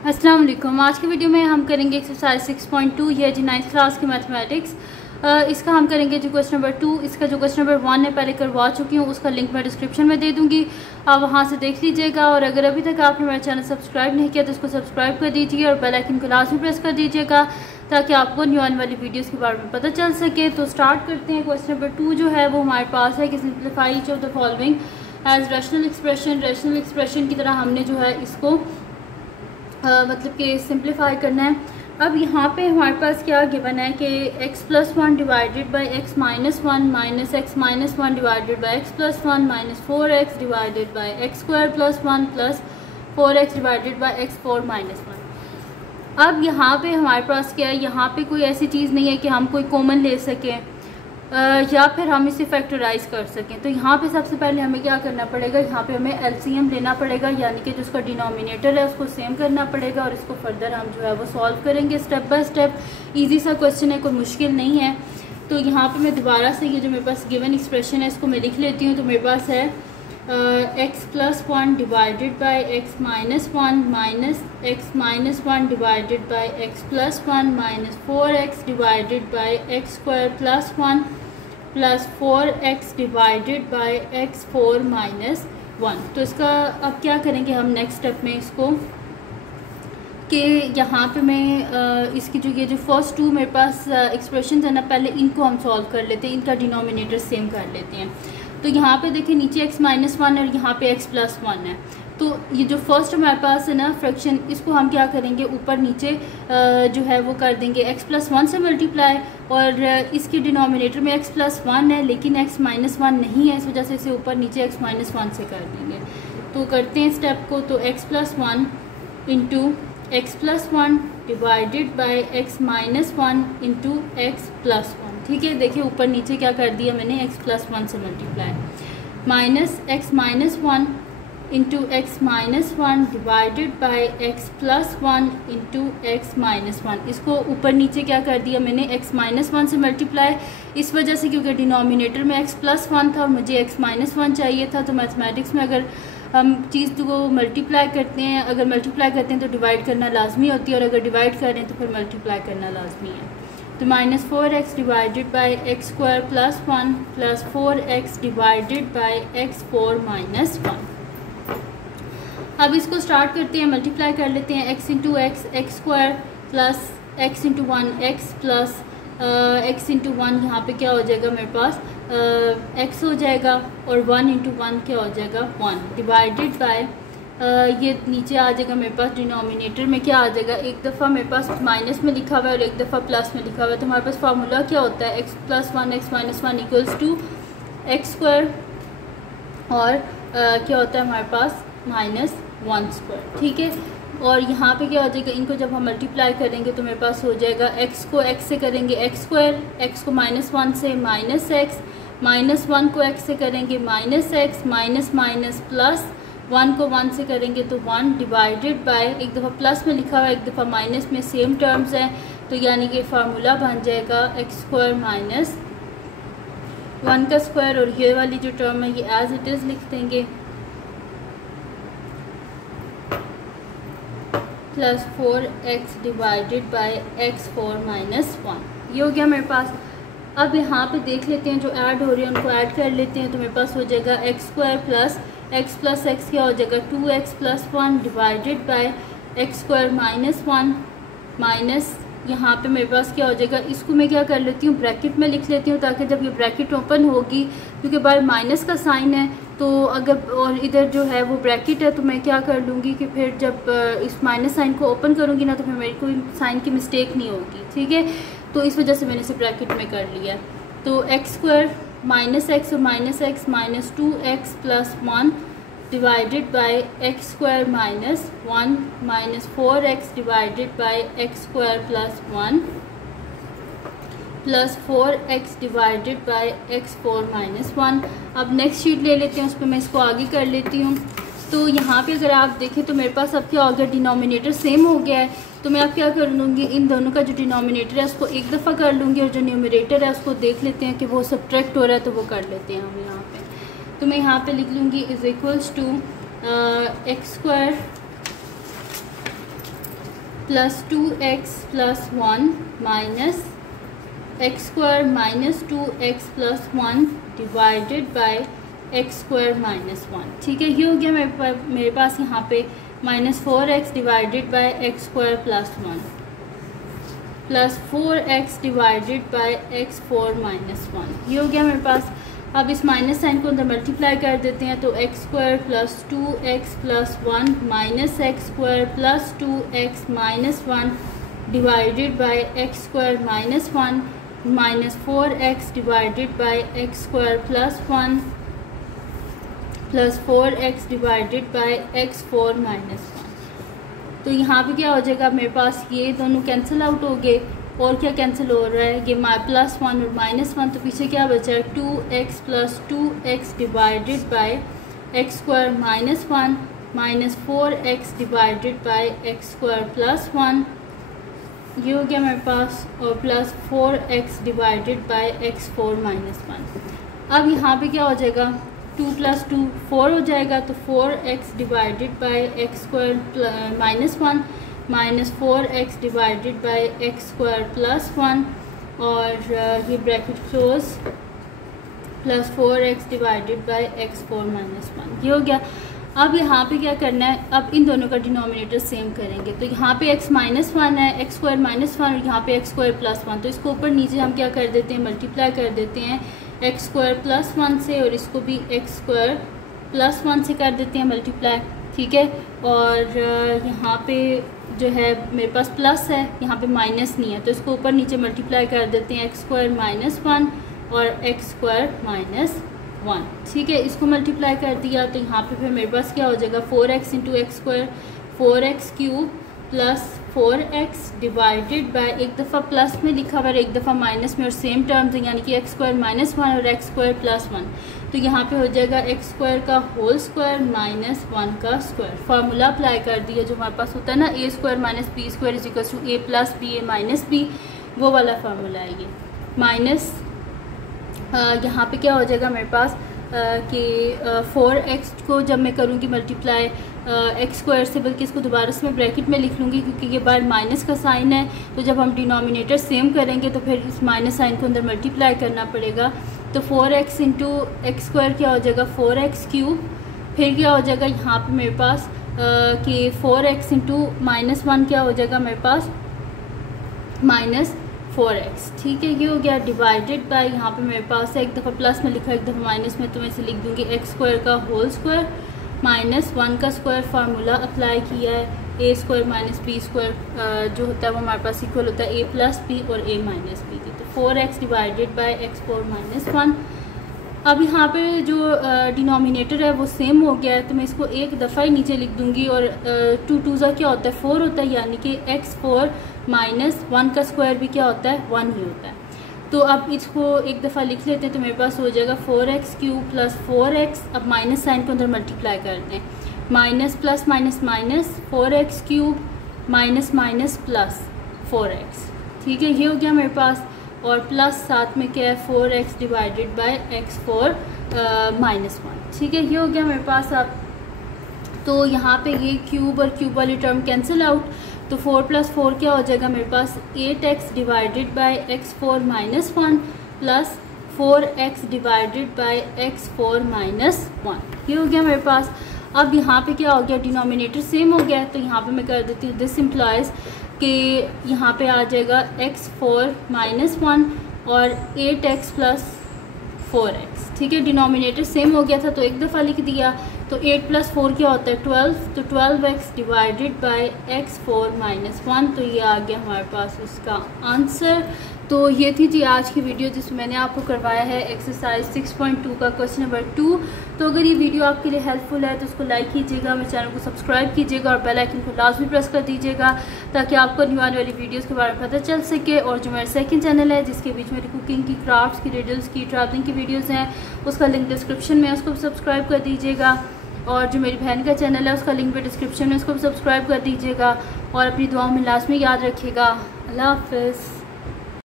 अस्सलाम वालेकुम। आज की वीडियो में हम करेंगे एक्सरसाइज 6.2, ये जी 9th क्लास की मैथमेटिक्स। इसका हम करेंगे जो क्वेश्चन नंबर 2। इसका जो क्वेश्चन नंबर 1 है पहले करवा चुकी हूँ, उसका लिंक मैं डिस्क्रिप्शन में दे दूँगी, आप वहाँ से देख लीजिएगा। और अगर अभी तक आपने मेरा चैनल सब्सक्राइब नहीं किया तो इसको सब्सक्राइब कर दीजिए और बेल आइकन को लाजमी प्रेस कर दीजिएगा ताकि आपको न्यू आने वाली वीडियोज़ के बारे में पता चल सके। तो स्टार्ट करते हैं। क्वेश्चन नंबर 2 जो है वो हमारे पास है कि simplify each of the following as rational expression. Rational expression की तरह हमने जो है इसको मतलब कि सिंप्लीफाई करना है। अब यहाँ पे हमारे पास क्या गिवन है कि x+1 divided by x-1 minus x-1 divided by x+1 minus 4x divided by x²+1 plus 4x divided by x4 minus 1। अब यहाँ पे हमारे पास क्या है, यहाँ पे कोई ऐसी चीज़ नहीं है कि हम कोई कॉमन ले सकें या फिर हम इसे फैक्टराइज कर सकें। तो यहाँ पे सबसे पहले हमें क्या करना पड़ेगा, यहाँ पे हमें एलसीएम लेना पड़ेगा, यानी कि जो उसका डिनोमिनेटर है उसको सेम करना पड़ेगा और इसको फर्दर हम जो है वो सॉल्व करेंगे स्टेप बाय स्टेप। इजी सा क्वेश्चन है, कोई मुश्किल नहीं है। तो यहाँ पे मैं दोबारा से ये जो मेरे पास गिवन एक्सप्रेशन है इसको मैं लिख लेती हूँ। तो मेरे पास है x+1 divided by x-1 minus x-1 divided by x+1 minus 4x divided by x²+1 plus 4x divided by x4 minus 1। तो इसका अब क्या करेंगे हम नेक्स्ट स्टेप में इसको कि यहाँ पे मैं इसकी जो ये जो फर्स्ट टू मेरे पास एक्सप्रेशन है ना, पहले इनको हम सॉल्व कर लेते हैं, इनका डिनोमिनेटर सेम कर लेते हैं। तो यहाँ पे देखिए नीचे x-1 और यहाँ पे x+1 है। तो ये जो फर्स्ट हमारे पास है ना फ्रैक्शन, इसको हम क्या करेंगे ऊपर नीचे जो है वो कर देंगे x+1 से मल्टीप्लाई, और इसके डिनोमिनेटर में x+1 है लेकिन x-1 नहीं है, इस वजह से इसे ऊपर नीचे x-1 से कर देंगे। तो करते हैं स्टेप को। तो x+1 into x+1 divided by x-1 into x+1। ठीक है, देखिए ऊपर नीचे क्या कर दिया मैंने, x+1 से multiply, minus x-1 into x-1 divided by x+1 into x-1। इसको ऊपर नीचे क्या कर दिया मैंने, x-1 से मल्टीप्लाई, इस वजह से क्योंकि डिनोमिनेटर में x+1 था और मुझे x-1 चाहिए था। तो मैथमेटिक्स में अगर हम चीज़ को मल्टीप्लाई करते हैं, अगर मल्टीप्लाई करते हैं तो डिवाइड करना लाजमी होती है, और अगर डिवाइड करें तो फिर मल्टीप्लाई करना लाजमी है। तो minus 4x divided by x²+1 plus 4x divided by x4 minus 1। अब इसको स्टार्ट करते हैं, मल्टीप्लाई कर लेते हैं। x into x x² plus x into 1 x plus x into 1, यहाँ पे क्या हो जाएगा मेरे पास x हो जाएगा, और 1 इंटू 1 क्या हो जाएगा 1 डिवाइडेड बाय ये नीचे आ जाएगा मेरे पास डिनोमिनेटर में क्या आ जाएगा, एक दफ़ा मेरे पास माइनस में लिखा हुआ है और एक दफ़ा प्लस में लिखा हुआ है। तो हमारे पास फार्मूला क्या होता है, x+1 x-1 equals to x² और क्या होता है हमारे पास -1²। ठीक है, और यहाँ पे क्या हो जाएगा, इनको जब हम मल्टीप्लाई करेंगे तो मेरे पास हो जाएगा x को x से करेंगे x², x को -1 से -x, -1 को x से करेंगे -x, माइनस माइनस प्लस 1 को 1 से करेंगे तो 1 डिवाइडेड बाय, एक दफ़ा प्लस में लिखा हुआ है एक दफ़ा माइनस में, सेम टर्म्स हैं, तो यानी कि फार्मूला बन जाएगा x² माइनस 1 का स्क्वायर, और ये वाली जो टर्म है ये एज इट इज़ लिख देंगे, plus 4x divided by x4 minus 1। ये हो गया मेरे पास। अब यहाँ पे देख लेते हैं जो ऐड हो रहे हैं उनको ऐड कर लेते हैं। तो मेरे पास हो जाएगा x² प्लस x क्या हो जाएगा 2x plus 1 divided by x² minus 1 minus, यहाँ पे मेरे पास क्या हो जाएगा, इसको मैं क्या कर लेती हूँ ब्रैकेट में लिख लेती हूँ ताकि जब ये ब्रैकेट ओपन होगी, क्योंकि बाहर माइनस का साइन है तो अगर और इधर जो है वो ब्रैकेट है, तो मैं क्या कर लूँगी कि फिर जब इस माइनस साइन को ओपन करूँगी ना तो फिर मेरी कोई साइन की मिस्टेक नहीं होगी। ठीक है, तो इस वजह से मैंने इसे ब्रैकेट में कर लिया। तो x² माइनस x और minus x minus 2x plus 1 divided by x² minus 1 minus 4x divided by x² plus 1 plus 4x divided by x4 minus 1। अब नेक्स्ट शीट ले लेते हैं, उस पर मैं इसको आगे कर लेती हूँ। तो यहाँ पे अगर आप देखें तो मेरे पास अब क्या हो गया, डिनोमिनेटर सेम हो गया है। तो मैं अब क्या कर लूँगी, इन दोनों का जो डिनोमिनेटर है उसको एक दफ़ा कर लूँगी, और जो न्यूमरेटर है उसको देख लेते हैं कि वो सब्ट्रैक्ट हो रहा है तो वो कर लेते हैं हम यहाँ पे। तो मैं यहाँ पे लिख लूँगी is equals to x² plus 2x plus 1 minus x square minus 2x plus 1 divided by x square minus 1। ठीक है, ये हो गया मेरे पास यहाँ पे minus 4x divided by x square plus 1 plus 4x divided by x 4 minus 1। ये हो गया मेरे पास। अब इस माइनस साइन को अंदर मल्टीप्लाई कर देते हैं, तो x square plus 2x plus 1 minus x square plus 2x minus 1 divided by x square minus 1 minus 4x divided by x square plus 1 plus 4x divided by x 4 minus 1। तो यहाँ पे क्या हो जाएगा मेरे पास, ये दोनों कैंसिल आउट हो गए और क्या कैंसिल हो रहा है, ये प्लस 1 और माइनस 1, तो पीछे क्या बचा है 2x plus 2x divided by x square minus 1 minus 4x divided by x square plus 1। ये हो गया मेरे पास, और plus 4x divided by x 4 minus 1। अब यहाँ पे क्या हो जाएगा, 2 प्लस 2 4 हो जाएगा, तो 4x divided by x square minus 1 minus 4x divided by x square plus 1, और ये bracket close, plus 4x divided by x 4 minus 1। ये हो गया। अब यहाँ पे क्या करना है, अब इन दोनों का डिनोमिनेटर सेम करेंगे, तो यहाँ पे x माइनस 1 है, एक्स स्क्वायर माइनस 1, और यहाँ पे एक्स स्क्वायर प्लस 1, तो इसको ऊपर नीचे हम क्या कर देते हैं, मल्टीप्लाई कर देते हैं एक्स स्क्वायर प्लस 1 से, और इसको भी एक्स स्क्वायर प्लस 1 से कर देते हैं मल्टीप्लाई। ठीक है, और यहाँ पे जो है मेरे पास प्लस है, यहाँ पे माइनस नहीं है, तो इसको ऊपर नीचे मल्टीप्लाई कर देते हैं एक्स स्क्वायर माइनस 1 और एक्स स्क्वायर माइनस 1। ठीक है, इसको मल्टीप्लाई कर दिया, तो यहाँ पे फिर मेरे पास क्या हो जाएगा 4x into x square 4x cube plus 4x divided by, एक दफ़ा प्लस में लिखा हुआ है एक दफ़ा माइनस में, और सेम टर्म्स है, यानी कि एक्स स्क्वायर माइनस 1 और एक्स स्क्वायर प्लस 1, तो यहाँ पे हो जाएगा एक्स स्क्वायर का होल स्क्वायर माइनस 1 का स्क्वायर। फार्मूला अप्लाई कर दिया जो हमारे पास होता है ना, a square minus b square is equal to a plus b a minus b, वो वाला फार्मूला है ये। माइनस यहाँ पे क्या हो जाएगा मेरे पास कि 4x को जब मैं करूँगी मल्टीप्लाई एक्स स्क्वायर से, बल्कि इसको दोबारा से मैं ब्रैकेट में लिख लूँगी क्योंकि ये बार माइनस का साइन है, तो जब हम डिनोमिनेटर सेम करेंगे तो फिर इस माइनस साइन को अंदर मल्टीप्लाई करना पड़ेगा। तो 4x इंटू एक्स स्क्वायर क्या हो जाएगा 4x क्यूब, फिर क्या हो जाएगा यहाँ पे मेरे पास कि 4x इंटू माइनस 1 क्या हो जाएगा मेरे पास माइनस 4x। ठीक है, ये हो गया डिवाइडेड बाय, यहाँ पे मेरे पास है एक दफ़ा प्लस में लिखा एक दफ़ा माइनस में, तो मैं इसे लिख दूँगी एक्स स्क्वायर का होल स्क्वायर माइनस 1 का स्क्वायर। फार्मूला अप्लाई किया है, ए स्क्वायर माइनस बी स्क्वायर जो होता है वो हमारे पास इक्वल होता है ए प्लस बी और ए माइनस बी की, तो 4x divided by x 4 minus 1। अब यहाँ पे जो डिनोमिनेटर है वो सेम हो गया है, तो मैं इसको एक दफ़ा ही नीचे लिख दूँगी, और 2 2 क्या होता है 4 होता है, यानी कि एक्स 4 माइनस 1 का स्क्वायर भी क्या होता है 1 ही होता है। तो अब इसको एक दफ़ा लिख लेते हैं, तो मेरे पास हो जाएगा 4x क्यूब प्लस 4x, अब माइनस साइन को अंदर मल्टीप्लाई करते हैं, minus plus minus minus 4x cube minus minus plus 4x। ठीक है, ये हो गया मेरे पास, और प्लस साथ में क्या है 4x divided by x 4 minus 1। ठीक है, ये हो गया मेरे पास। अब तो यहाँ पे ये क्यूब और क्यूब वाली टर्म कैंसिल आउट, तो 4 प्लस 4 क्या हो जाएगा मेरे पास 8x divided by x 4 minus 1 plus 4x divided by x 4 minus 1। ये हो गया मेरे पास। अब यहाँ पे क्या हो गया डिनोमिनेटर सेम हो गया, तो यहाँ पे मैं कर देती हूँ दिस इम्प्लाइज कि यहाँ पे आ जाएगा एक्स 4 माइनस 1 और 8x प्लस 4x। ठीक है, डिनोमिनेटर सेम हो गया था तो एक दफ़ा लिख दिया, तो 8 प्लस 4 क्या होता है 12, तो 12x divided by x 4 minus 1, तो ये आ गया हमारे पास उसका आंसर। तो ये थी जी आज की वीडियो जिसमें मैंने आपको करवाया है एक्सरसाइज 6.2 का क्वेश्चन नंबर 2। तो अगर ये वीडियो आपके लिए हेल्पफुल है तो उसको लाइक कीजिएगा, मेरे चैनल को सब्सक्राइब कीजिएगा और बेल आइकन को लाजमी प्रेस कर दीजिएगा ताकि आपको न्यू आने वाली वीडियोस के बारे में पता चल सके। और जो मेरा सेकंड चैनल है जिसके बीच में कुकिंग की, क्राफ्ट्स की, रिडल्स की, ट्रैवलिंग की वीडियोज़ हैं, उसका लिंक डिस्क्रिप्शन में, उसको भी सब्सक्राइब कर दीजिएगा। और जो मेरी बहन का चैनल है उसका लिंक भी डिस्क्रिप्शन में, उसको भी सब्सक्राइब कर दीजिएगा। और अपनी दुआओं में लाजमी याद रखिएगा। अल्लाह हाफ़िज़।